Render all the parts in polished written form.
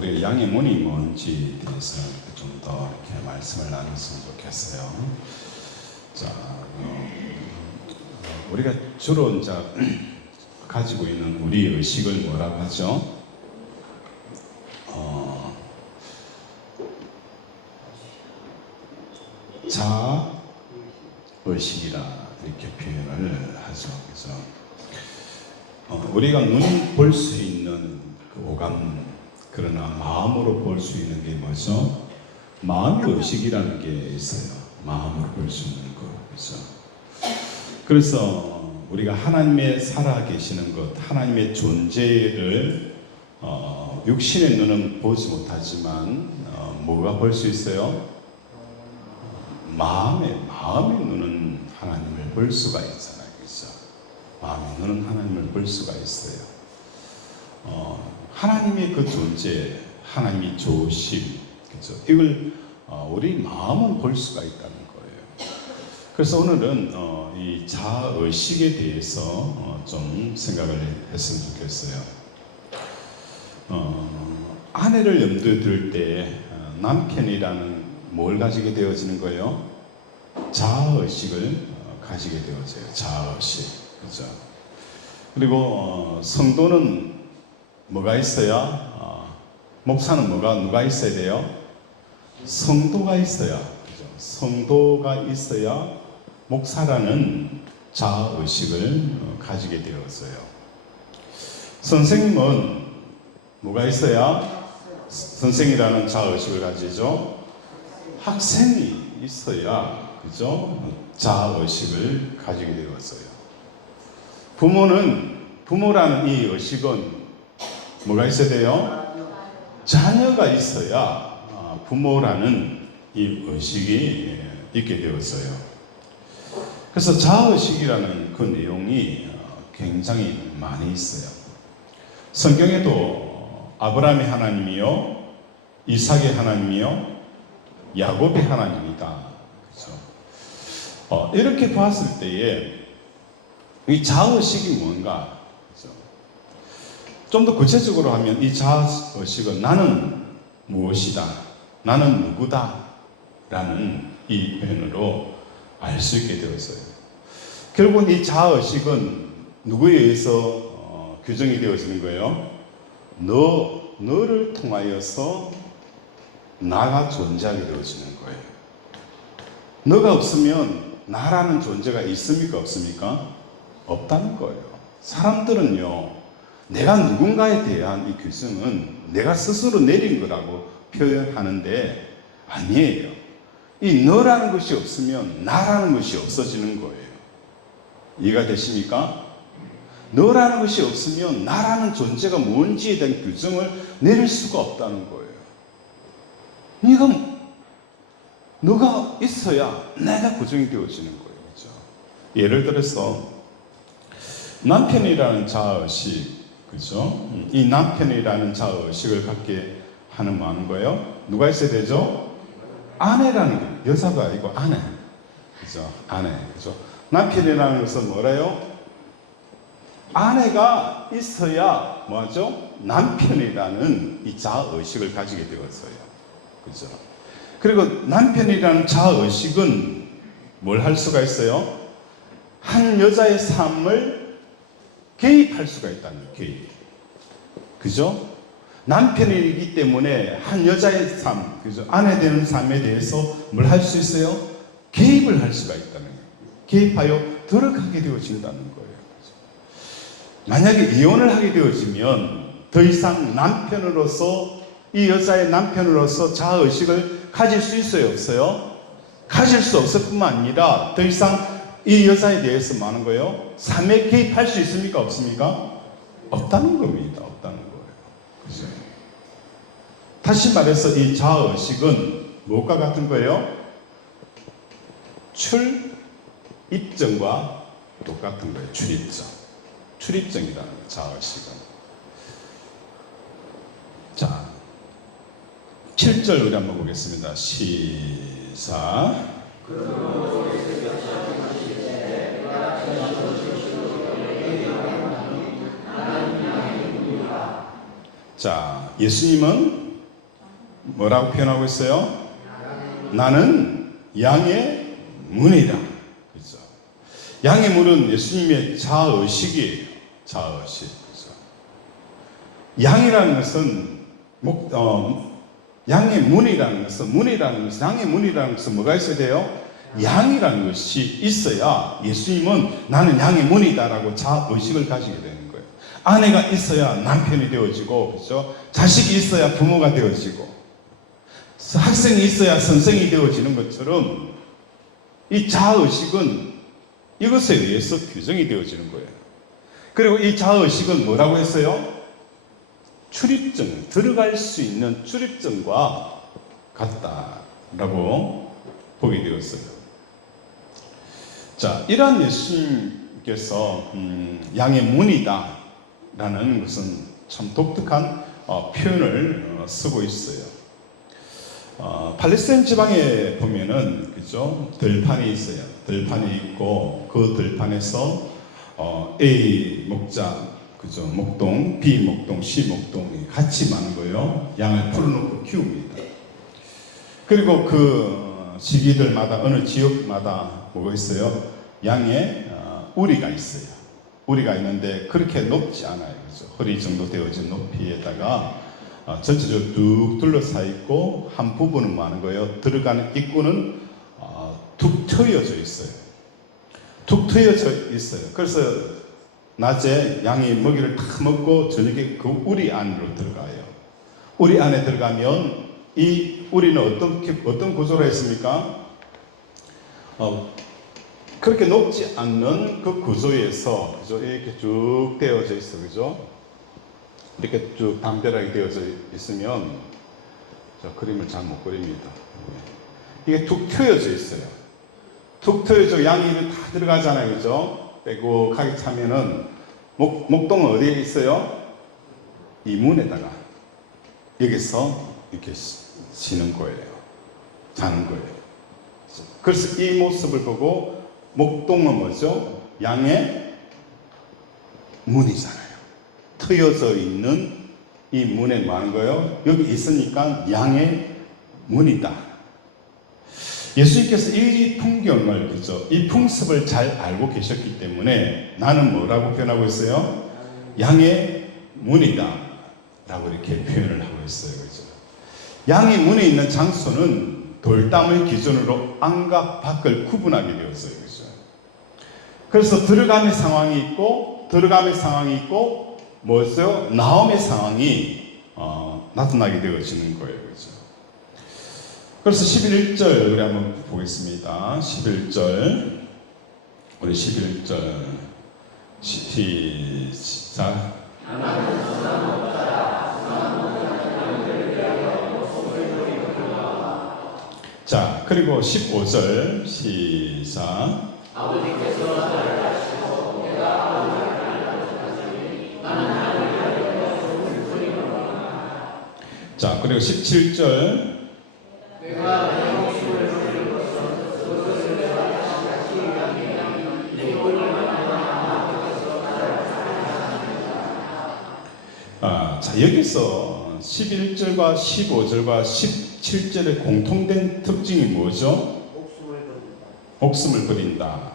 우리가 양해문이 뭔지에 대해서 좀 더 이렇게 말씀을 나눴으면 좋겠어요. 자, 우리가 주로 이제 가지고 있는 우리 의식을 뭐라고 하죠? 자의식이라 이렇게 표현을 하죠. 그래서 우리가 눈이 볼 수 있는 그 오감, 그러나 마음으로 볼 수 있는 게 뭐죠? 마음의 의식이라는 게 있어요. 마음으로 볼 수 있는 거. 그래서 우리가 하나님의 살아계시는 것, 하나님의 존재를 육신의 눈은 보지 못하지만 뭐가 볼 수 있어요? 마음의 눈은 하나님을 볼 수가 있잖아요. 그렇죠? 마음의 눈은 하나님을 볼 수가 있어요. 하나님의 그 존재, 하나님이 좋으심, 그렇죠? 이걸 우리 마음은 볼 수가 있다는 거예요. 그래서 오늘은 이 자의식에 대해서 좀 생각을 했으면 좋겠어요. 아내를 염두에 둘 때 남편이라는 뭘 가지게 되어지는 거예요? 자의식을 가지게 되어져요. 자의식. 그죠? 그리고 성도는 뭐가 있어야? 목사는 누가 있어야 돼요? 성도가 있어야. 그죠? 성도가 있어야 목사라는 자의식을 가지게 되었어요. 선생님은 뭐가 있어야 선생이라는 자의식을 가지죠? 학생이 있어야, 그죠? 자의식을 가지게 되었어요. 부모라는 이 의식은 뭐가 있어야 돼요? 자녀가 있어야 부모라는 이 의식이 있게 되었어요. 그래서 자의식이라는 그 내용이 굉장히 많이 있어요. 성경에도 아브라함의 하나님이요, 이삭의 하나님이요, 야곱의 하나님이다. 그렇죠? 이렇게 봤을 때에 이 자의식이 뭔가, 그렇죠? 좀 더 구체적으로 하면 이 자의식은 나는 무엇이다, 나는 누구다 라는 이 표현으로 알 수 있게 되었어요. 결국은 이 자의식은 누구에 의해서 규정이 되어지는 거예요? 너를 통하여서 나가 존재하게 되어지는 거예요. 너가 없으면 나라는 존재가 있습니까? 없습니까? 없다는 거예요. 사람들은요, 내가 누군가에 대한 이 규정은 내가 스스로 내린 거라고 표현하는데 아니에요. 이 너라는 것이 없으면 나라는 것이 없어지는 거예요. 이해가 되십니까? 너라는 것이 없으면 나라는 존재가 뭔지에 대한 규정을 내릴 수가 없다는 거예요. 너가 있어야 내가 고정이 되어지는 거예요. 그렇죠? 예를 들어서 남편이라는 자의식, 그렇죠? 이 남편이라는 자의식을 갖게 하는 많은 거예요. 누가 있어야 되죠? 아내라는, 여자가 아니고 아내. 그죠? 아내. 그죠? 남편이라는 것은 뭐래요? 아내가 있어야 뭐죠? 남편이라는 이 자의식을 가지게 되었어요. 그죠? 그리고 남편이라는 자의식은 뭘 할 수가 있어요? 한 여자의 삶을 개입할 수가 있다는 거예요. 개입. 그죠? 남편이기 때문에 한 여자의 삶, 그죠? 아내 되는 삶에 대해서 뭘 할 수 있어요? 개입을 할 수가 있다는 거예요. 개입하여 들어가게 되어진다는 거예요. 그죠? 만약에 이혼을 하게 되어지면 더 이상 남편으로서, 이 여자의 남편으로서 자의식을 가질 수 있어요? 없어요? 가질 수 없을 뿐만 아니라 더 이상 이 여자에 대해서 뭐 하는 거예요? 삶에 개입할 수 있습니까? 없습니까? 없다는 겁니다. 없다는 거예요. 그죠? 다시 말해서 이 자의식은 무엇과 같은 거예요? 출입증과 똑같은 거예요. 출입증이라는 자의식은. 자, 7절 우리 한번 보겠습니다. 시작. 자, 예수님은 뭐라고 표현하고 있어요? 나는 양의 문이다. 그죠? 양의 문은 예수님의 자의식이에요. 자의식. 그죠? 양이라는 것은 양의 문이라는 것은 양의 문이라는 것은 뭐가 있어야 돼요? 양이라는 것이 있어야 예수님은 나는 양의 문이다라고 자의식을 가지게 되는 거예요. 아내가 있어야 남편이 되어지고, 그렇죠? 자식이 있어야 부모가 되어지고, 학생이 있어야 선생이 되어지는 것처럼 이 자의식은 이것에 의해서 규정이 되어지는 거예요. 그리고 이 자의식은 뭐라고 했어요? 출입증, 들어갈 수 있는 출입증과 같다라고 보게 되었어요. 자, 이러한 예수님께서 양의 문이다 라는 것은 참 독특한 표현을 쓰고 있어요. 팔레스타인 지방에 보면은, 그죠? 들판이 있어요. 들판이 있고, 그 들판에서 A 목자, 그죠? 목동, B 목동, C 목동이 같이 많은 거예요. 양을 풀어놓고 키웁니다. 그리고 그 시기들마다, 어느 지역마다 뭐가 있어요? 양의 우리가 있어요. 우리가 있는데 그렇게 높지 않아요. 그죠? 허리 정도 되어진 높이에다가 전체적으로 쭉 둘러싸여 있고, 한 부분은 많은 거예요. 들어가는 입구는 툭 트여져 있어요. 툭 트여져 있어요. 그래서 낮에 양이 먹이를 다 먹고 저녁에 그 우리 안으로 들어가요. 우리 안에 들어가면 이 우리는 어떤 구조로 했습니까? 그렇게 높지 않는 그 구조에서, 그죠? 이렇게 쭉 되어져 있어, 그죠? 이렇게 쭉 담벼락이 되어져 있으면, 저 그림을 잘 못 그립니다. 이게 툭 트여져 있어요. 툭 트여져 양이 다 들어가잖아요, 그죠? 빼곡하게 차면은 목동은 어디에 있어요? 이 문에다가 여기서 이렇게 쉬는 거예요. 자는 거예요. 그래서 이 모습을 보고 목동은 뭐죠? 양의 문이잖아요. 트여져 있는 이 문에 뭐 하는 거예요? 여기 있으니까 양의 문이다. 예수님께서 이 풍경을, 그죠? 이 풍습을 잘 알고 계셨기 때문에 나는 뭐라고 표현하고 있어요? 양의 문이다 라고 이렇게 표현을 하고 있어요. 그죠? 양의 문에 있는 장소는 돌담을 기준으로 안과 밖을 구분하게 되었어요. 그죠? 그래서 들어감의 상황이 있고, 뭐였어요? 나옴의 상황이 나타나게 되어지는 거예요. 그죠? 그래서 11절 우리 한번 보겠습니다. 11절 우리 11절 시작. 자, 그리고 15절 시작. 자, 그리고 17절. 자, 여기서 11절과 15절과 17절의 공통된 특징이 뭐죠? 목숨을 버린다.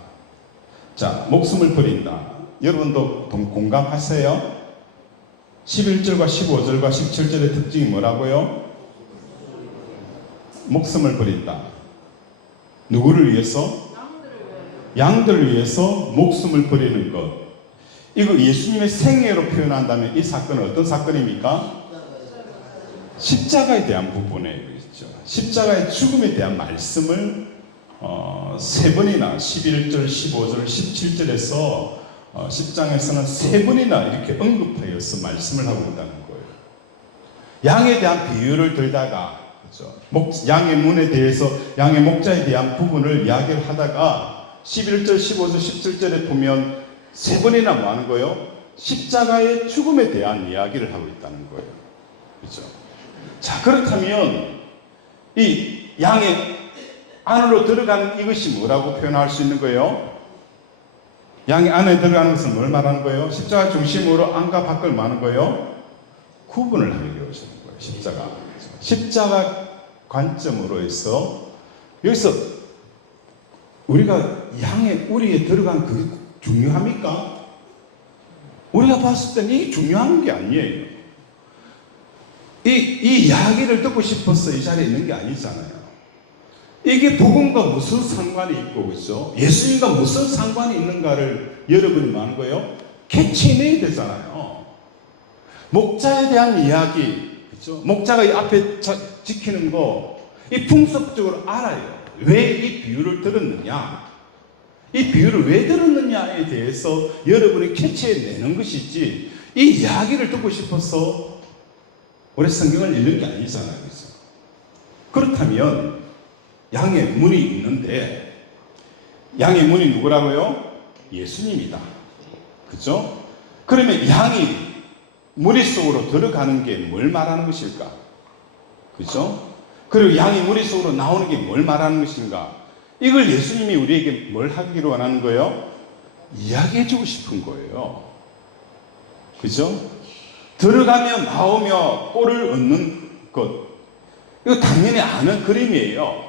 자, 목숨을 버린다. 여러분도 공감하세요? 11절과 15절과 17절의 특징이 뭐라고요? 목숨을 버린다. 누구를 위해서? 양들을 위해서 목숨을 버리는 것. 이거 예수님의 생애로 표현한다면 이 사건은 어떤 사건입니까? 십자가에 대한 부분에 있죠. 십자가의 죽음에 대한 말씀을 세 번이나 11절, 15절, 17절에서 10장에서는 세 번이나 이렇게 언급하여서 말씀을 하고 있다는 거예요. 양에 대한 비유를 들다가, 그렇죠? 양의 문에 대해서, 양의 목자에 대한 부분을 이야기를 하다가 11절, 15절, 17절에 보면 세 번이나 뭐 하는 거예요? 십자가의 죽음에 대한 이야기를 하고 있다는 거예요. 그렇죠? 자, 그렇다면 이 양의 안으로 들어가는 이것이 뭐라고 표현할 수 있는 거예요? 양의 안에 들어가는 것은 뭘 말하는 거예요? 십자가 중심으로 안과 밖을 말하는 거예요? 구분을 하게 되어지는 거예요. 십자가. 십자가 관점으로 해서 여기서 우리가 양의 우리에 들어간 그게 중요합니까? 우리가 봤을 때는 이게 중요한 게 아니에요. 이 이야기를 듣고 싶어서 이 자리에 있는 게 아니잖아요. 이게 복음과 무슨 상관이 있고, 그렇죠? 예수님과 무슨 상관이 있는가를 여러분이 많은 거예요? 캐치해내야 되잖아요. 목자에 대한 이야기, 그렇죠? 목자가 이 앞에 지키는 거, 이 풍습적으로 알아요. 왜 이 비유를 들었느냐? 이 비유를 왜 들었느냐에 대해서 여러분이 캐치해내는 것이지, 이 이야기를 듣고 싶어서 우리 성경을 읽는 게 아니잖아요. 그렇죠? 그렇다면 양의 문이 있는데, 양의 문이 누구라고요? 예수님이다. 그죠? 그러면 양이 무리 속으로 들어가는 게 뭘 말하는 것일까? 그죠? 그리고 양이 무리 속으로 나오는 게 뭘 말하는 것인가? 이걸 예수님이 우리에게 뭘 하기로 원하는 거예요? 이야기해 주고 싶은 거예요. 그죠? 들어가며 나오며 꼴을 얻는 것. 이거 당연히 아는 그림이에요.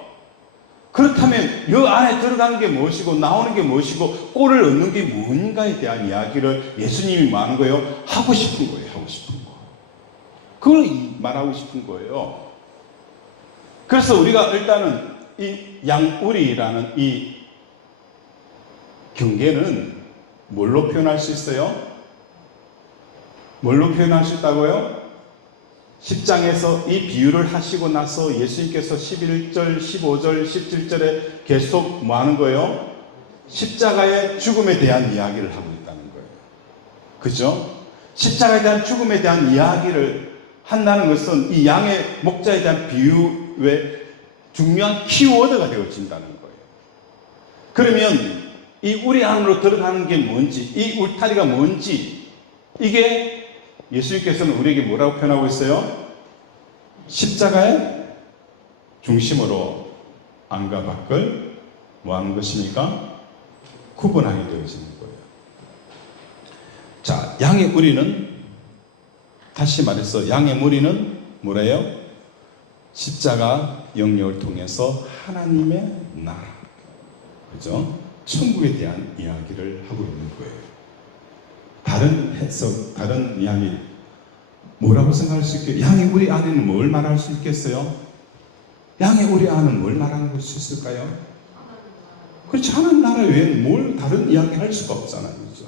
그렇다면 이 안에 들어가는 게 무엇이고 나오는 게 무엇이고 꼴을 얻는 게 뭔가에 대한 이야기를 예수님이 말하는 거예요. 하고 싶은 거예요. 하고 싶은 거. 그걸 말하고 싶은 거예요. 그래서 우리가 일단은 이 양우리라는 이 경계는 뭘로 표현할 수 있어요? 뭘로 표현할 수 있다고요? 10장에서 이 비유를 하시고 나서 예수님께서 11절, 15절, 17절에 계속 뭐 하는 거예요? 십자가의 죽음에 대한 이야기를 하고 있다는 거예요. 그죠? 십자가에 대한 죽음에 대한 이야기를 한다는 것은 이 양의 목자에 대한 비유의 중요한 키워드가 되어진다는 거예요. 그러면 이 우리 안으로 들어가는 게 뭔지, 이 울타리가 뭔지, 이게 예수님께서는 우리에게 뭐라고 표현하고 있어요? 십자가의 중심으로 안과 밖을 뭐 하는 것입니까? 구분하게 되어지는 거예요. 자, 양의 우리는, 다시 말해서 양의 무리는 뭐래요? 십자가 영역을 통해서 하나님의 나라, 그죠? 천국에 대한 이야기를 하고 있는 거예요. 다른 해석, 다른 이야기, 뭐라고 생각할 수 있겠어요? 양의 우리 안에는 뭘 말할 수 있겠어요? 양의 우리 안은 뭘 말하는 수 있을까요? 그렇지, 하나님 나라 외에는 뭘 다른 이야기 할 수가 없잖아요. 그죠?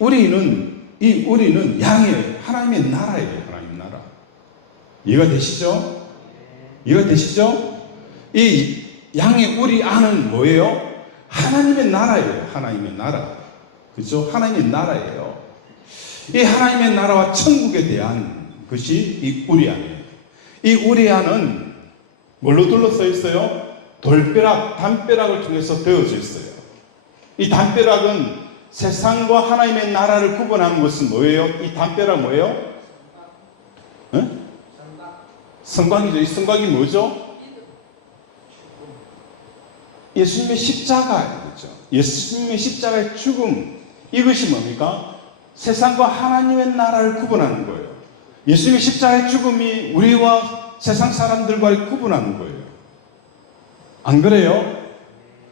우리는 양의 하나님의 나라예요. 하나님 나라. 이해가 되시죠? 이해가 되시죠? 이 양의 우리 안은 뭐예요? 하나님의 나라예요. 하나님의 나라. 그죠? 하나님의 나라예요. 이 하나님의 나라와 천국에 대한 것이 이 우리 안이에요. 이 우리 안은 뭘로 둘러싸여 있어요? 돌벼락, 담벼락을 통해서 되어져 있어요. 이 담벼락은 세상과 하나님의 나라를 구분하는 것은 뭐예요? 이 담벼락 뭐예요? 성곽이죠. 이 성곽이 뭐죠? 예수님의 십자가죠. 예수님의 십자가의 죽음, 이것이 뭡니까? 세상과 하나님의 나라를 구분하는 거예요. 예수님의 십자가의 죽음이 우리와 세상 사람들과를 구분하는 거예요. 안 그래요?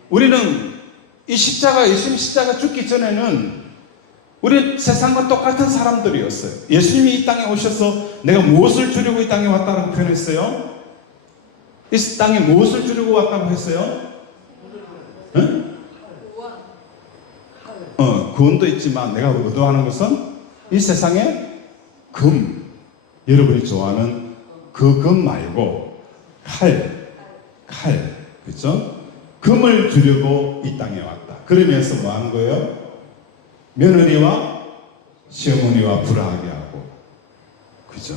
우리는 이 십자가, 예수님 십자가 죽기 전에는 우리는 세상과 똑같은 사람들이었어요. 예수님이 이 땅에 오셔서 내가 무엇을 주려고 이 땅에 왔다고 표현했어요? 이 땅에 무엇을 주려고 왔다고 했어요? 응? 구원도 있지만 내가 의도하는 것은 이 세상에 금, 여러분이 좋아하는 그 금 말고 칼, 그렇죠? 금을 주려고 이 땅에 왔다. 그러면서 뭐 하는 거예요? 며느리와 시어머니와 불화하게 하고, 그죠?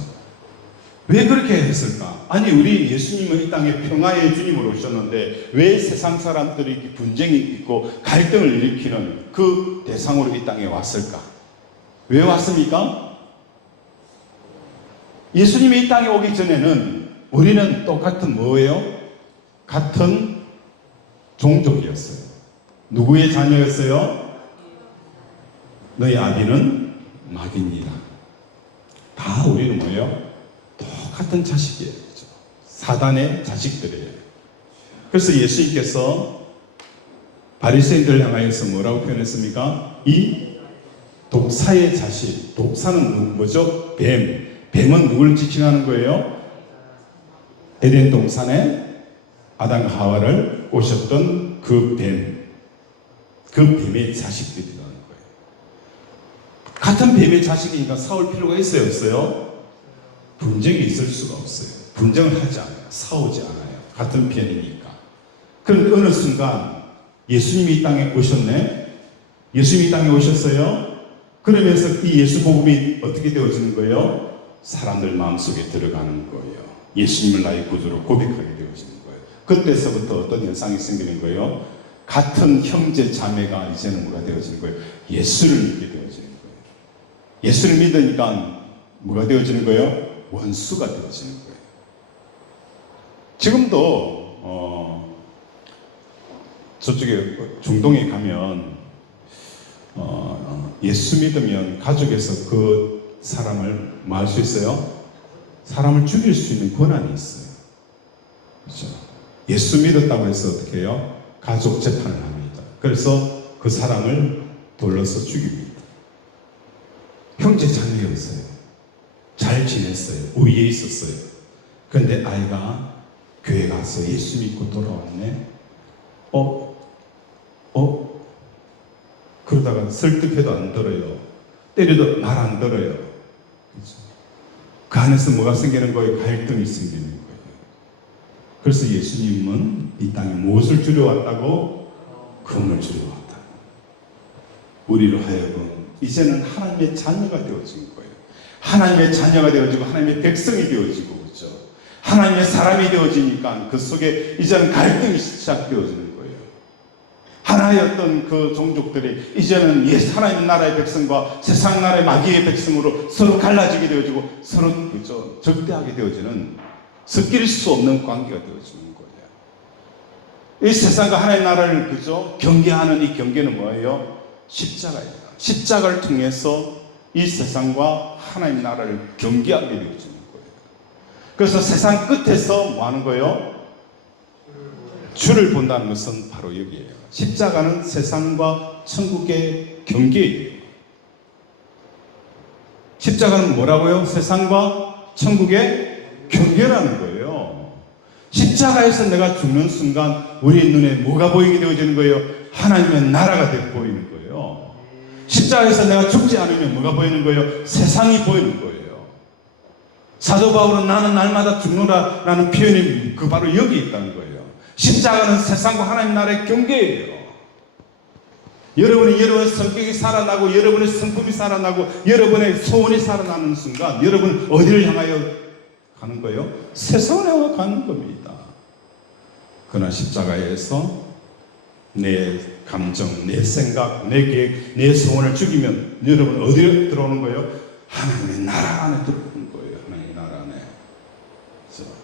왜 그렇게 했을까? 아니, 우리 예수님은 이 땅에 평화의 주님으로 오셨는데 왜 세상 사람들이 분쟁이 있고 갈등을 일으키는 그 대상으로 이 땅에 왔을까? 왜 왔습니까? 예수님이 이 땅에 오기 전에는 우리는 똑같은 뭐예요? 같은 종족이었어요. 누구의 자녀였어요? 너희 아비는 마귀입니다. 다 우리는 뭐예요? 같은 자식이에요. 그죠? 사단의 자식들이에요. 그래서 예수님께서 바리새인들을 향하여서 뭐라고 표현했습니까? 이 독사의 자식. 독사는 뭐죠? 뱀. 뱀은 누구를 지칭하는 거예요? 에덴 동산에 아담과 하와를 꼬셨던 그 뱀. 그 뱀의 자식들이라는 거예요. 같은 뱀의 자식이니까 싸울 필요가 있어요, 없어요? 분쟁이 있을 수가 없어요. 분쟁을 하지 않아요. 싸우지 않아요. 같은 편이니까. 그런데 어느 순간 예수님이 이 땅에 오셨네? 예수님이 이 땅에 오셨어요? 그러면서 이 예수 복음이 어떻게 되어지는 거예요? 사람들 마음속에 들어가는 거예요. 예수님을 나의 구주로 고백하게 되어지는 거예요. 그때서부터 어떤 현상이 생기는 거예요? 같은 형제 자매가 이제는 뭐가 되어지는 거예요? 예수를 믿게 되어지는 거예요. 예수를 믿으니까 뭐가 되어지는 거예요? 원수가 되어지는 거예요. 지금도 저쪽에 중동에 가면 예수 믿으면 가족에서 그 사람을 뭐 할 수 있어요? 사람을 죽일 수 있는 권한이 있어요. 그렇죠? 예수 믿었다고 해서 어떻게 해요? 가족 재판을 합니다. 그래서 그 사람을 돌려서 죽입니다. 형제 자매였어요. 잘 지냈어요. 우위에 있었어요. 그런데 아이가 교회 가서 예수 믿고 돌아왔네. 그러다가 설득해도 안 들어요. 때려도 말 안 들어요. 그렇죠? 그 안에서 뭐가 생기는 거예요? 갈등이 생기는 거예요. 그래서 예수님은 이 땅에 무엇을 주려 왔다고? 금을 주려 왔다. 우리로 하여금 이제는 하나님의 자녀가 되어진 거예요. 하나님의 자녀가 되어지고 하나님의 백성이 되어지고, 그렇죠? 하나님의 사람이 되어지니까 그 속에 이제는 갈등이 시작되어지는 거예요. 하나였던 그 종족들이 이제는 하나님 나라의 백성과 세상 나라의 마귀의 백성으로 서로 갈라지게 되어지고 서로, 그렇죠? 적대하게 되어지는 섞일 수 없는 관계가 되어지는 거예요. 이 세상과 하나님 나라를, 그죠? 경계하는 이 경계는 뭐예요? 십자가예요. 십자가를 통해서 이 세상과 하나님 나라를 경계하게 되어지는 거예요. 그래서 세상 끝에서 뭐 하는 거예요? 주를 본다는 것은 바로 여기에요. 십자가는 세상과 천국의 경계예요. 십자가는 뭐라고요? 세상과 천국의 경계라는 거예요. 십자가에서 내가 죽는 순간 우리 눈에 뭐가 보이게 되어지는 거예요? 하나님의 나라가 되어 보이는 거예요. 십자가에서 내가 죽지 않으면 뭐가 보이는 거예요? 세상이 보이는 거예요. 사도 바울은 나는 날마다 죽노라 라는 표현이 그 바로 여기 있다는 거예요. 십자가는 세상과 하나님 나라의 경계예요. 여러분의 성격이 살아나고 여러분의 성품이 살아나고 여러분의 소원이 살아나는 순간 여러분 어디를 향하여 가는 거예요? 세상을 향하여 가는 겁니다. 그러나 십자가에서 내 감정, 내 생각, 내 계획, 내 소원을 죽이면 여러분 어디로 들어오는 거예요? 하나님의 나라 안에 들어오는 거예요. 하나님의 나라 안에.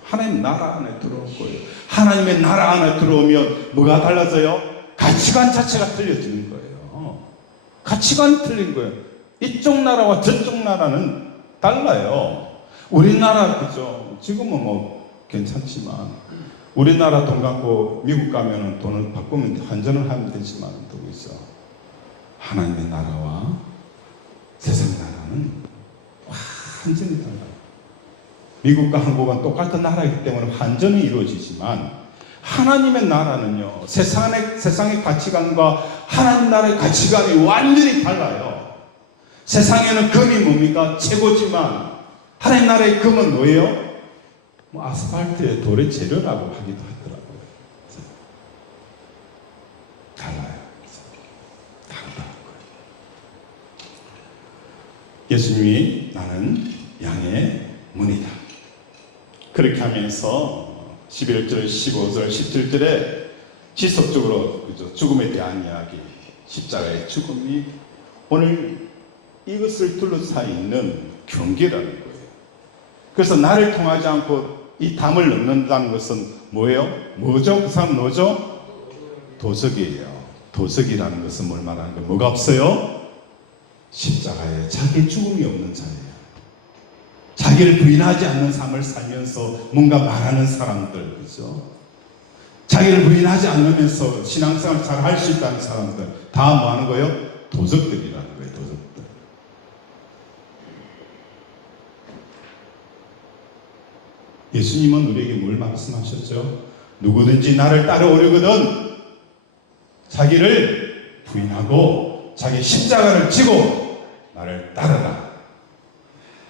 하나님 나라 안에 들어온 거예요. 하나님의 나라 안에 들어오면 뭐가 달라져요? 가치관 자체가 틀려지는 거예요. 가치관이 틀린 거예요. 이쪽 나라와 저쪽 나라는 달라요. 우리나라, 그죠? 지금은 뭐 괜찮지만 우리나라 돈 갖고 미국 가면은 돈을 바꾸면 환전을 하면 되지만 또 그죠? 하나님의 나라와 세상 나라는 완전히 달라요. 미국과 한국은 똑같은 나라이기 때문에 환전이 이루어지지만 하나님의 나라는요, 세상의 가치관과 하나님 나라의 가치관이 완전히 달라요. 세상에는 금이 뭡니까? 최고지만 하나님 나라의 금은 뭐예요? 아스팔트에 돌의 재료라고 하기도 하더라고요. 달라요. 다르다는 거예요. 예수님이 나는 양의 문이다. 그렇게 하면서 11절, 15절, 17절에 지속적으로, 그죠? 죽음에 대한 이야기, 십자가의 죽음이 오늘 이것을 둘러싸여 있는 경계라는 거예요. 그래서 나를 통하지 않고 이 담을 넘는다는 것은 뭐예요? 뭐죠? 그 사람 뭐죠? 도적이에요. 도적이라는 것은 뭘 말하는 거예요? 뭐가 없어요? 십자가에 자기 죽음이 없는 자예요. 자기를 부인하지 않는 삶을 살면서 뭔가 말하는 사람들, 그죠? 자기를 부인하지 않으면서 신앙생활 잘 할 수 있다는 사람들, 다 뭐 하는 거예요? 도적들이라는 거예요, 도적들. 예수님은 우리에게 뭘 말씀하셨죠? 누구든지 나를 따라오려거든 자기를 부인하고 자기 십자가를 지고 나를 따르라.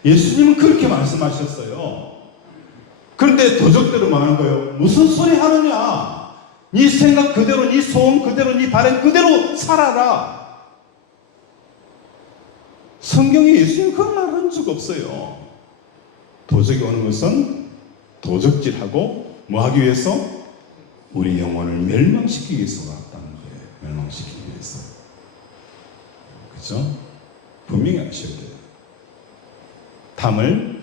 예수님은 그렇게 말씀하셨어요. 그런데 도적들은 말하는 거예요. 무슨 소리 하느냐? 네 생각 그대로, 네 소원 그대로, 네 바람 그대로 살아라. 성경에 예수님 그런 말 한 적 없어요. 도적이 오는 것은 도적질하고 뭐 하기 위해서? 우리 영혼을 멸망시키기 위해서 왔다는 거예요. 멸망시키기 위해서. 그렇죠? 분명히 아셔야 돼요. 담을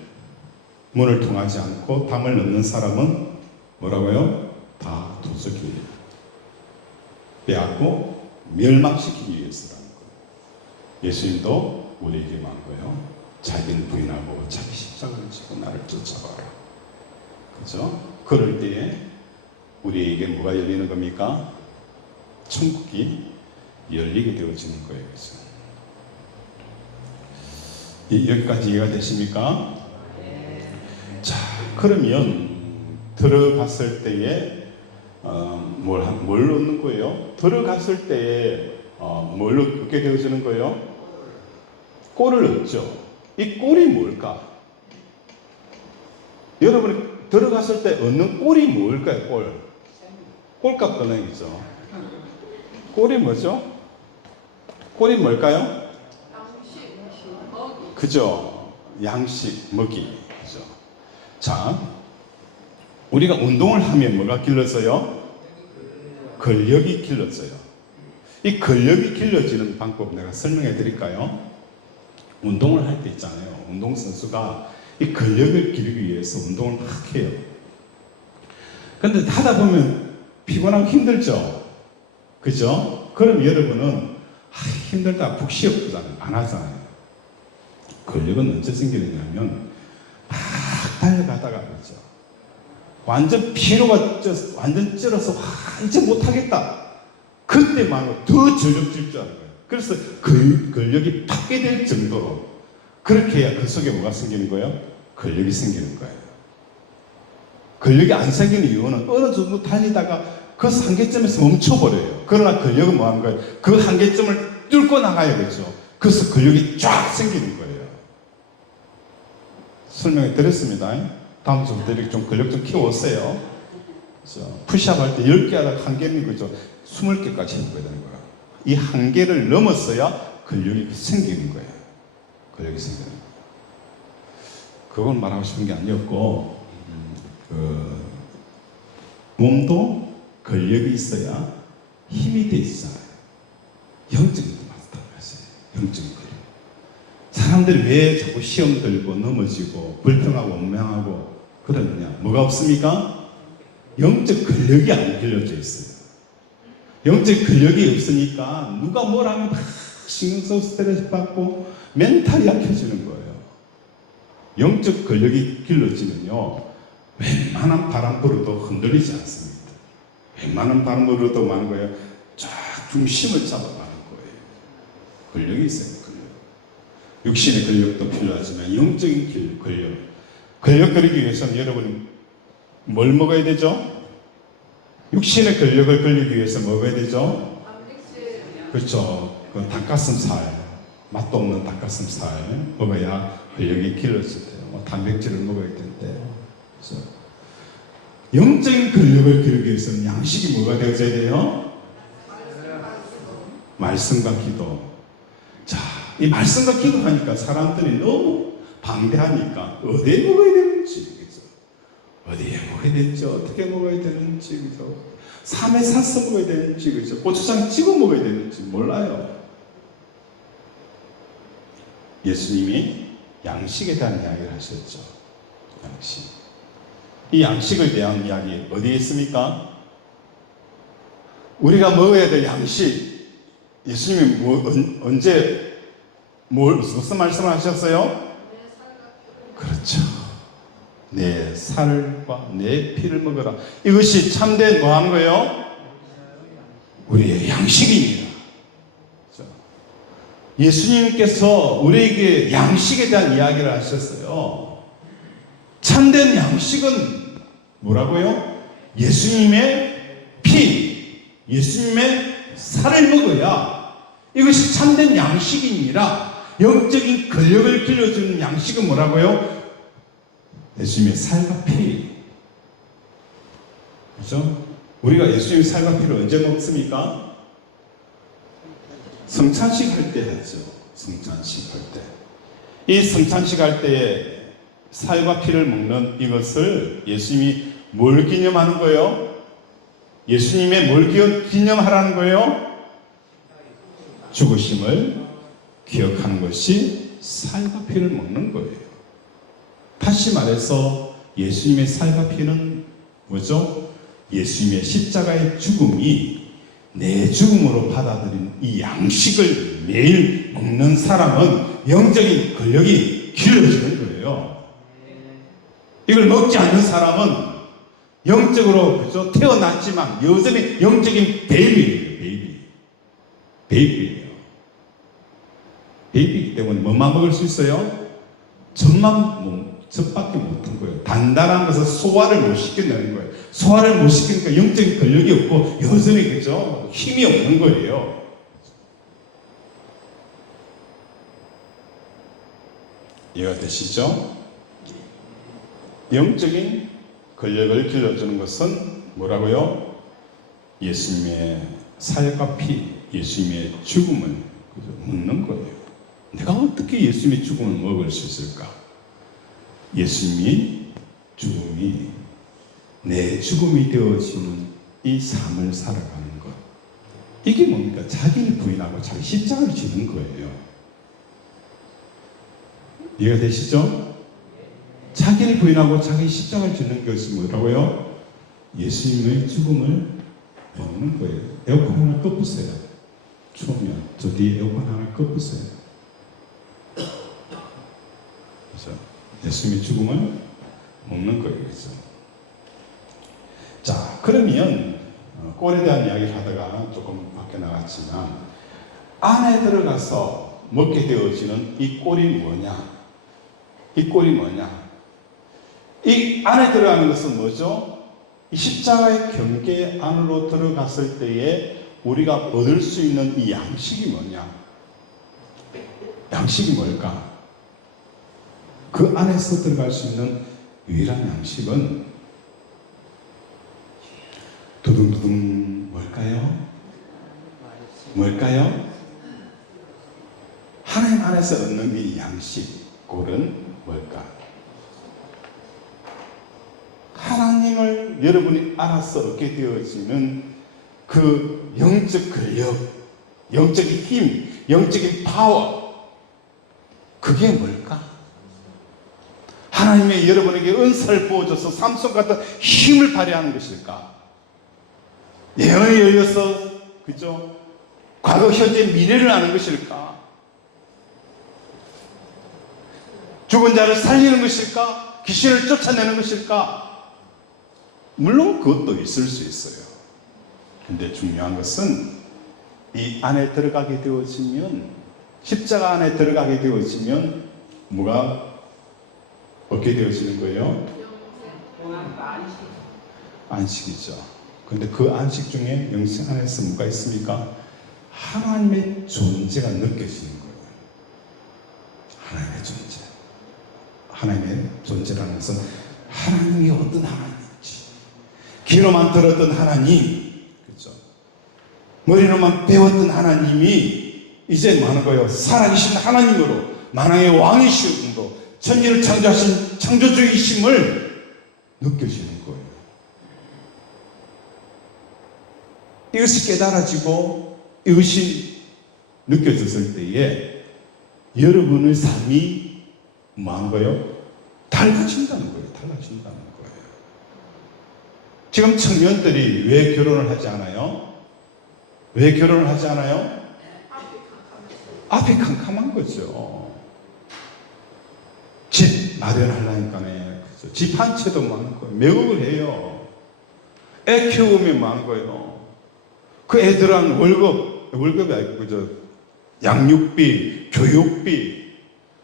문을 통하지 않고 담을 넣는 사람은 뭐라고요? 다 도적이에요. 빼앗고 멸망시키기 위해서라는 거예요. 예수님도 우리에게 말한 거예요. 자기는 부인하고 자기 십자가를 지고 나를 쫓아가라. 그죠? 그럴 때에 우리에게 뭐가 열리는 겁니까? 천국이 열리게 되어지는 거예요. 그죠? 여기까지 이해가 되십니까? 자, 그러면 들어갔을 때에 뭘 얻는 거예요? 들어갔을 때에 뭘 얻게 되어지는 거예요? 꼴을 얻죠. 이 꼴이 뭘까? 여러분이 들어갔을 때 얻는 꼴이 뭘까요? 꼴. 꼴값 끊어야겠죠. 꼴이 뭐죠? 꼴이 뭘까요? 그죠? 양식, 먹이. 그죠? 자, 우리가 운동을 하면 뭐가 길러져요? 근력이 길러져요. 이 근력이 길러지는 방법 내가 설명해 드릴까요? 운동을 할 때 있잖아요. 운동선수가 이 근력을 기르기 위해서 운동을 막 해요. 근데 하다 보면 피곤하고 힘들죠? 그죠? 그럼 여러분은 힘들다, 푹 쉬었잖아요. 안 하잖아요. 근력은 언제 생기느냐면 막 달려가다가 그렇죠. 완전 피로가 완전 쩔어서 이제 못하겠다. 그때만 더 전력질 줄 알아요. 그래서 근력이 파괴될 정도로 그렇게 해야 그 속에 뭐가 생기는 거예요? 근력이 생기는 거예요. 근력이 안 생기는 이유는 어느 정도 달리다가 그 한계점에서 멈춰버려요. 그러나 근력은 뭐 하는 거예요? 그 한계점을 뚫고 나가야 되죠. 그래서 근력이 쫙 생기는 거예요. 설명해 드렸습니다. 다음 주부터 이렇게 좀 근력 좀 키워오세요. 푸시업 할 때 10개 하다가 한 개는 그죠? 20개까지 해봐야 되는 거야. 이 한계를 넘었어야 근력이 생기는 거예요. 근력이 생기는 거예요. 그건 말하고 싶은 게 아니었고, 몸도 근력이 있어야 힘이 돼 있잖아요. 영적인 것도 마찬가지예요. 영적인 근력. 사람들이 왜 자꾸 시험 들고 넘어지고 불평하고 원망하고 그러느냐? 뭐가 없습니까? 영적 근력이 안 길러져 있어요. 영적 근력이 없으니까 누가 뭘 하면 막 신경 써서 스트레스 받고 멘탈이 약해지는 거예요. 영적 근력이 길러지면요, 웬만한 바람 불어도 흔들리지 않습니다. 웬만한 바람 불어도 많은 거예요. 쫙 중심을 잡아가는 거예요. 근력이 있어요. 육신의 근력도 필요하지만 영적인 근력. 근력 그리기 위해서는 여러분이 뭘 먹어야 되죠? 육신의 근력을 그리기 위해서 먹어야 되죠? 그렇죠. 그 닭가슴살, 맛도 없는 닭가슴살 먹어야 근력이 길러질 때요. 뭐 단백질을 먹어야 되는데요. 그래서 영적인 근력을 기르기 위해서는 양식이 뭐가 되어져야 돼요? 말씀과 기도. 자, 이 말씀과 기도하니까 사람들이 너무 방대하니까 어디에 먹어야 되는지, 그죠? 어디에 먹어야 되는지, 어떻게 먹어야 되는지, 그죠? 삶에 사서 먹어야 되는지, 그죠? 고추장 찍어 먹어야 되는지 몰라요. 예수님이 양식에 대한 이야기를 하셨죠. 양식. 이 양식을 대한 이야기 어디에 있습니까? 우리가 먹어야 될 양식. 예수님이 언제 무슨 말씀을 하셨어요? 그렇죠. 내 살과 내 피를 먹어라. 이것이 참된 뭐 하는 거예요? 우리의 양식입니다. 예수님께서 우리에게 양식에 대한 이야기를 하셨어요. 참된 양식은 뭐라고요? 예수님의 피, 예수님의 살을 먹어야 이것이 참된 양식입니다. 영적인 근력을 길러주는 양식은 뭐라고요? 예수님의 살과 피. 그렇죠? 우리가 예수님의 살과 피를 언제 먹습니까? 성찬식 할 때 하죠. 성찬식 할 때. 이 성찬식 할 때에 살과 피를 먹는 이것을 예수님이 뭘 기념하는 거예요? 예수님의 뭘 기념하라는 거예요? 죽으심을 기억하는 것이 살과 피를 먹는 거예요. 다시 말해서 예수님의 살과 피는 뭐죠? 예수님의 십자가의 죽음이 내 죽음으로 받아들인 이 양식을 매일 먹는 사람은 영적인 근력이 길러지는 거예요. 이걸 먹지 않는 사람은 영적으로 그죠? 태어났지만 여전히 영적인 베이비예요. 베이비예요. 베이비이기 때문에 뭐만 먹을 수 있어요? 젖밖에 못한 거예요. 단단한 것을 소화를 못 시켜내는 거예요. 소화를 못 시키니까 영적인 근력이 없고 여전히 그죠? 힘이 없는 거예요. 이해가 되시죠? 영적인 근력을 길러주는 것은 뭐라고요? 예수님의 살과 피, 예수님의 죽음을 먹는 거예요. 내가 어떻게 예수님의 죽음을 먹을 수 있을까? 예수님이 죽음이 내 죽음이 되어지는 이 삶을 살아가는 것. 이게 뭡니까? 자기를 부인하고 자기 십자가를 지는 거예요. 이해가 되시죠? 자기를 부인하고 자기 십자가를 지는 것이 뭐라고요? 예수님의 죽음을 먹는 거예요. 에어컨 하나 꺼보세요. 추우면 저 뒤에 에어컨 하나 꺼보세요. 그렇죠? 예수님의 죽음을 먹는 거예요. 그렇죠? 자, 그러면 꼴에 대한 이야기를 하다가 조금 밖에 나갔지만 안에 들어가서 먹게 되어지는 이 꼴이 뭐냐? 이 꼴이 뭐냐? 이 안에 들어가는 것은 뭐죠? 이 십자가의 경계 안으로 들어갔을 때에 우리가 얻을 수 있는 이 양식이 뭐냐? 양식이 뭘까? 그 안에서 들어갈 수 있는 유일한 양식은 두둥두둥 뭘까요? 뭘까요? 하나님 안에서 얻는 이 양식, 꼴은 뭘까? 하나님을 여러분이 알아서 얻게 되어지는 그 영적 근력, 영적인 힘, 영적인 파워, 그게 뭘까? 하나님의 여러분에게 은사를 부어줘서 삼손 같은 힘을 발휘하는 것일까? 예언에 열려서 그죠? 과거, 현재, 미래를 아는 것일까? 죽은 자를 살리는 것일까? 귀신을 쫓아내는 것일까? 물론 그것도 있을 수 있어요. 근데 중요한 것은 이 안에 들어가게 되어지면, 십자가 안에 들어가게 되어지면 뭐가 얻게 되어지는 거예요? 안식이죠. 근데 그 안식 중에 영생 안에서 뭐가 있습니까? 하나님의 존재가 느껴지는 거예요. 하나님의 존재. 하나님의 존재라는 것은 하나님이 어떤 하나님인지, 귀로만 들었던 하나님, 그렇죠? 머리로만 배웠던 하나님이 이제 뭐 하는 거예요? 살아계신 하나님으로, 만왕의 왕이심으로, 천지를 창조하신 창조주이심을 느껴지는 거예요. 이것이 깨달아지고 이것이 느껴졌을 때에 여러분의 삶이 뭐 하는 거예요? 달라진다는 거예요. 달라진다는 거예요. 지금 청년들이 왜 결혼을 하지 않아요? 왜 결혼을 하지 않아요? 앞이 캄캄한 거죠. 집 마련하려니까네. 집 한 채도 많은 거예요. 매국을 해요. 애 키우면 많은 거예요. 그 애들은 월급이 아니고 그저 양육비, 교육비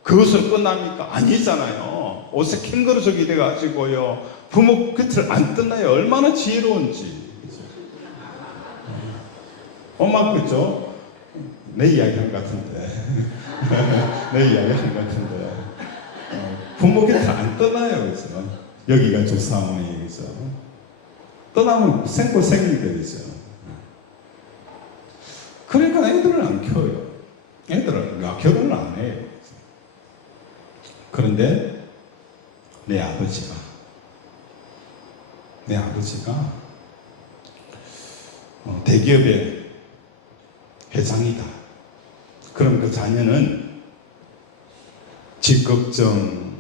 그것으로 끝납니까? 아니잖아요. 옷에 캥거루족이 돼가지고요. 부모 곁을 안 떠나요. 얼마나 지혜로운지. 엄마 그죠? 내 이야기한 것 같은데. 내 이야기한 것 같은데. 부모 곁을 안 떠나요. 그죠? 여기가 조상원이 그죠? 떠나면 생고생이 되죠. 그러니까 애들은 안 키워요. 애들은 결혼을 안 해요. 그런데 내 아버지가 대기업의 회장이다. 그럼 그 자녀는 집 걱정,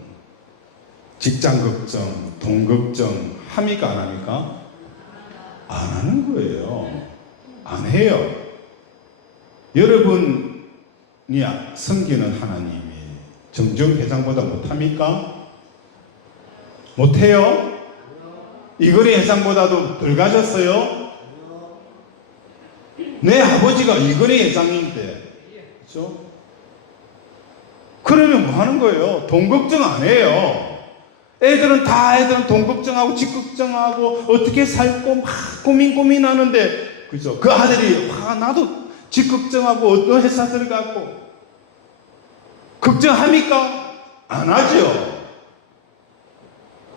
직장 걱정, 돈 걱정 합니까 안 합니까? 안 하는 거예요. 안 해요. 여러분이 섬기는 하나님이 정주영 회장보다 못합니까? 못해요? 이건희 회장보다도 덜 가졌어요? 내 아버지가 이건희 회장인데, 그렇죠? 그러면 뭐 하는 거예요? 돈 걱정 안 해요. 애들은 돈 걱정하고 집 걱정하고 어떻게 살고 막 고민하는데, 그죠? 그 아들이 나도 집 걱정하고 어떤 회사 들어가고 걱정합니까? 안 하죠.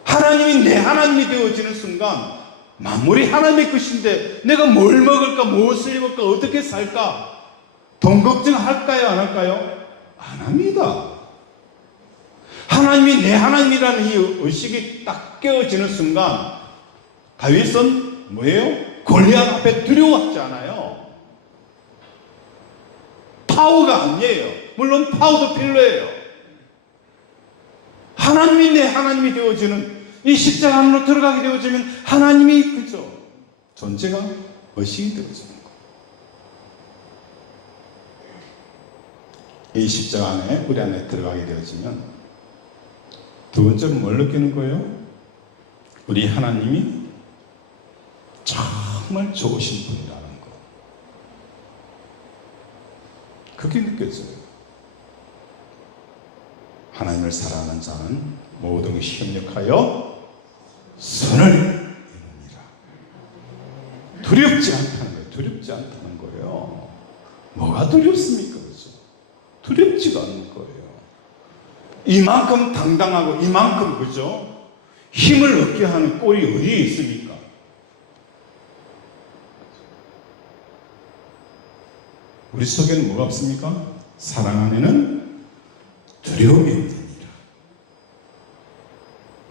하나님이 내 하나님이 되어지는 순간 만물이 하나님의 것인데 내가 뭘 먹을까, 무엇을 입을까, 어떻게 살까? 돈 걱정할까요? 안 할까요? 안 합니다. 하나님이 내 하나님이라는 이 의식이 딱 깨어지는 순간 다윗은 뭐예요? 골리앗 앞에 두려워하지 않아요. 파워가 아니에요. 물론 파워도 필요해요. 하나님이 내 하나님이 되어지는 이 십자가 안으로 들어가게 되어지면 하나님이 그죠? 존재가 의식이 되어지는 거예요. 이 십자가 안에 우리 안에 들어가게 되어지면 두 번째로 뭘 느끼는 거예요? 우리 하나님이 정말 좋으신 분이라는 거. 그게 느껴져요. 하나님을 사랑하는 자는 모든 것이 협력하여 선을 이룹니다. 두렵지 않다는 거예요. 두렵지 않다는 거예요. 뭐가 두렵습니까? 그렇죠? 두렵지가 않는 거예요. 이만큼 당당하고 이만큼 그죠? 힘을 얻게 하는 꼴이 어디에 있습니까? 우리 속에는 뭐가 없습니까? 사랑 안에는 두려움이 없느니라.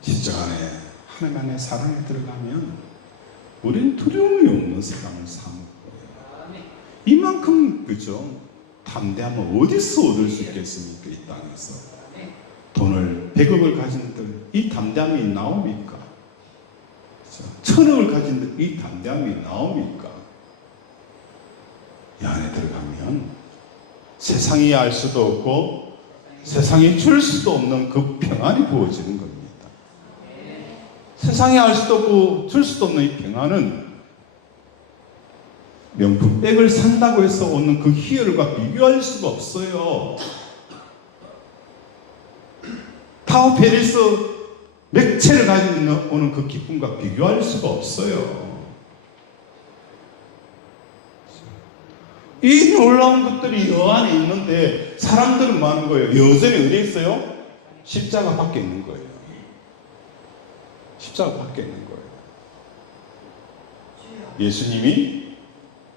십자가 안에 하나님 안에 사랑에 들어가면 우리는 두려움이 없는 사람을 사는 거예요. 이만큼 그죠? 담대함을 어디서 얻을 수 있겠습니까? 이 땅에서 돈을 100억을 가진들 이 담대함이 나옵니까? 그렇죠? 1000억을 가진들 이 담대함이 나옵니까? 이 안에 들어가면 세상이 알 수도 없고 세상이 줄 수도 없는 그 평안이 부어지는 겁니다. 세상이 알 수도 없고 줄 수도 없는 이 평안은 명품 백을 산다고 해서 오는 그 희열과 비교할 수가 없어요. 타워 페리스 맥체를 가지고 오는 그 기쁨과 비교할 수가 없어요. 이 놀라운 것들이 여 안에 있는데 사람들은 많은 거예요. 여전히 어디에 있어요? 십자가 밖에 있는 거예요. 십자가 밖에 있는 거예요. 예수님이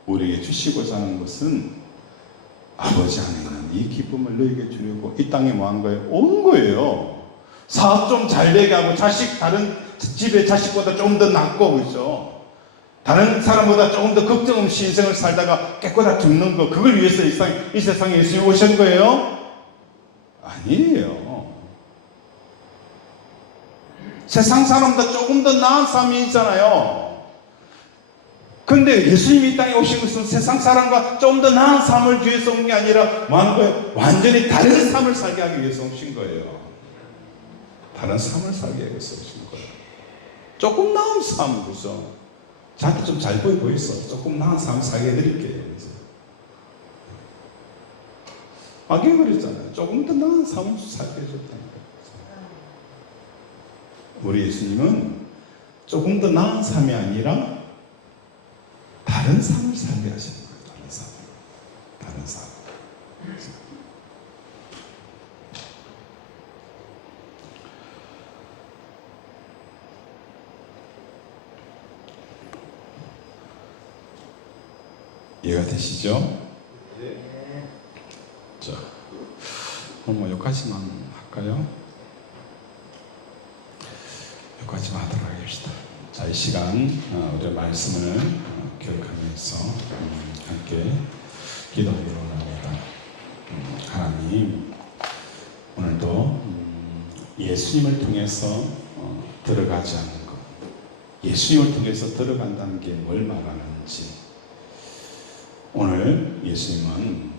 우리에게 주시고자 하는 것은 아버지 안에 있는 이 기쁨을 너에게 주려고 이 땅에 뭐 한 거예요? 온 거예요. 사업 좀 잘 되게 하고 다른 집에 자식보다 좀 더 낫고 그죠? 다른 사람보다 조금 더 걱정 없이 인생을 살다가 깨끗하게 죽는 거, 그걸 위해서 이 세상에 예수님이 오신 거예요? 아니에요. 세상 사람보다 조금 더 나은 삶이 있잖아요. 근데 예수님이 이 땅에 오신 것은 세상 사람과 좀 더 나은 삶을 위해서 온 게 아니라 완전히 다른 삶을 살게 하기 위해서 오신 거예요. 다른 삶을 살게 해주시는 거예요. 조금 나은 삶, 그죠? 저한테 좀 잘 보이서 조금 나은 삶 살게 해드릴게요. 그죠? 아까 그랬잖아요. 조금 더 나은 삶을 살게 해줬다니까요. 우리 예수님은 조금 더 나은 삶이 아니라 다른 삶을 살게 하시는 거예요. 다른 삶. 다른 삶. 이해가 되시죠? 네. 자, 뭐 여기까지만 할까요? 여기까지만 하도록 하겠습니다. 자, 이 시간 우리의 말씀을 기억하면서 함께 기도하기로 합니다. 하나님, 오늘도 예수님을 통해서 들어가지 않는 것, 예수님을 통해서 들어간다는 게 뭘 말하는지, 오늘 예수님은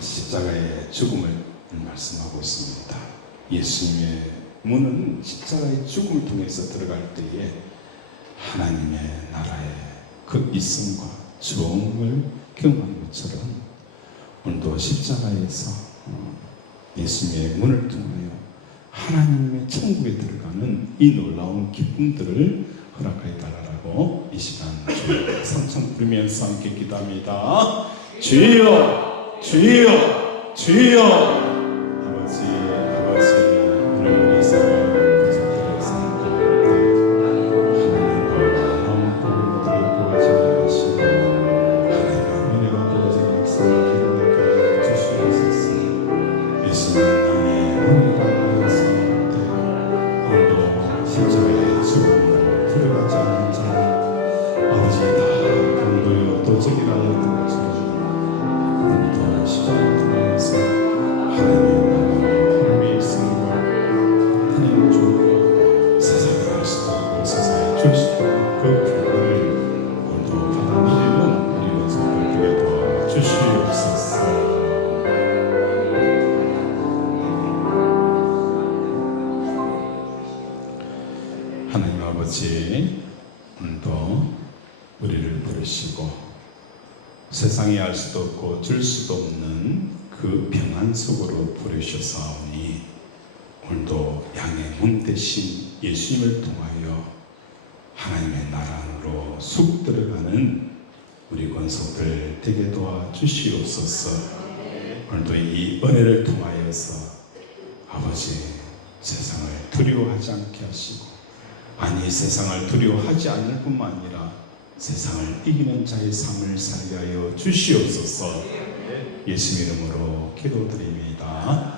십자가의 죽음을 말씀하고 있습니다. 예수님의 문은 십자가의 죽음을 통해서 들어갈 때에 하나님의 나라의 그 있음과 주엄을 경험한 것처럼 오늘도 십자가에서 예수님의 문을 통하여 하나님의 천국에 들어가는 이 놀라운 기쁨들을 허락하여 달라고 이 시간 주여 삼창 부르면서 함께 기도합니다. 주여, 주여, 주여. 아버지, 아버지, 오늘 위해서 부탁드려서 하나님과 마음 부분들을 보여주게 하시고 하나님의 은혜가 보여주는 역사를 기도하게 주시옵소서. 예수님 나의 은혜가 하였사옵되 오늘도 십자가의 죽음으로 들어가지 않는 자 아버지 다 강도여 도적이라 하였던 것처럼 오늘도 십자가를 통해서 하나님의 나라와 하나님의 있음과 하나님의 주님과 세상에 갈 수도 없고 세상에 줄 수도 없는 그 기쁨을 오늘도 받아들이는 우리 연속들 되게 도와주시옵소서. 하나님 아버지, 오늘도 우리를 부르시고 세상이 알 수도 없고 줄 수도 없는 그 평안 속으로 부르셨사오니 오늘도 양의 문 대신 예수님을 통하여 하나님의 나라 안으로 쑥 들어가는 우리 권속들 되게 도와주시옵소서. 오늘도 이 은혜를 통하여서 아버지 세상을 두려워하지 않게 하시고, 아니 세상을 두려워하지 않을 뿐만 아니라 세상을 이기는 자의 삶을 살게 하여 주시옵소서. 예수 이름으로 기도드립니다.